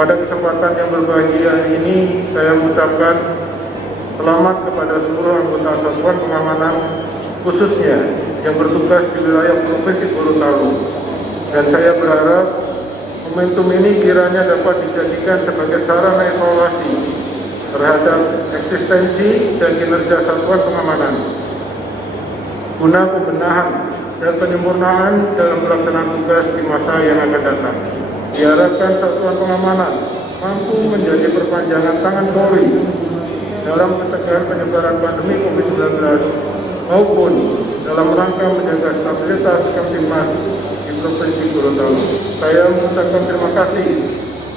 Pada kesempatan yang berbahagia ini, saya mengucapkan selamat kepada seluruh anggota Satuan Pengamanan, khususnya yang bertugas di wilayah Provinsi Gorontalo. Dan saya berharap momentum ini kiranya dapat dijadikan sebagai sarana evaluasi terhadap eksistensi dan kinerja Satuan Pengamanan, guna pembenahan dan penyempurnaan dalam pelaksanaan tugas di masa yang akan datang. Diharapkan Satuan Pengamanan mampu menjadi perpanjangan tangan Polri dalam pencegahan penyebaran pandemi COVID-19 maupun dalam rangka menjaga stabilitas Kamtibmas di Provinsi Gorontalo. Saya mengucapkan terima kasih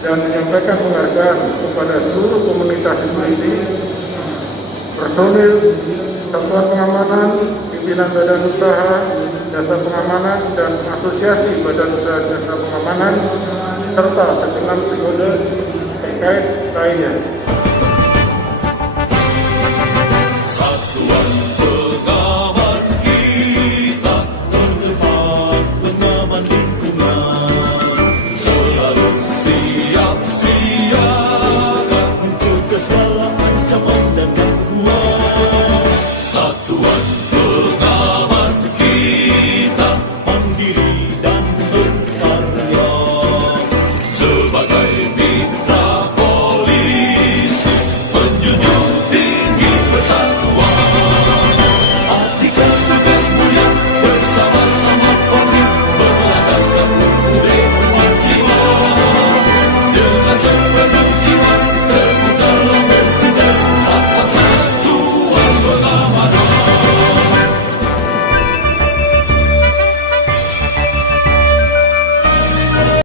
dan menyampaikan penghargaan kepada seluruh komunitas security, personil Satuan Pengamanan, pimpinan badan usaha, jasa pengamanan, dan asosiasi badan usaha jasa pengamanan, serta segenap stakeholder terkait lainnya. Satuan pengaman kita terdepan pengaman lingkungan, selalu siap siaga mencegah segala ancaman dan gangguan. Satuan pengaman